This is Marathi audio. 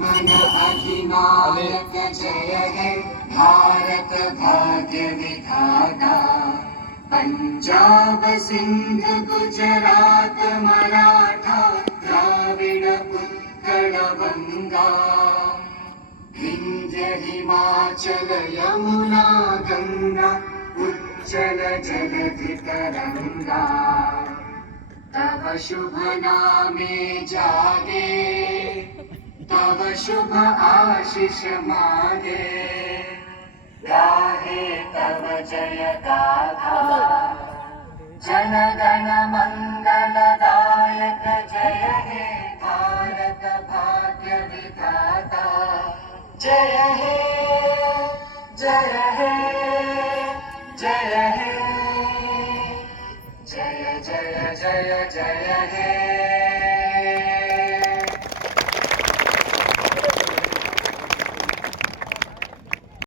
मन अधिनायक जय हे भारत भाग्य विधाता। पंजाब सिंध गुजरात मराठा द्राविड उत्कल गंगा। विंध्य हिमाचल यमुना गंगा उच्चल जलधि तरंगा। तव शुभ नामे जागे तव शुभ आशीष मागे। गाहे तव जय गाथा जन गण मंगलदायक जय हे भारत भाग्य विधाता। जय हे जय हे जय हे जय जय जय जय हे।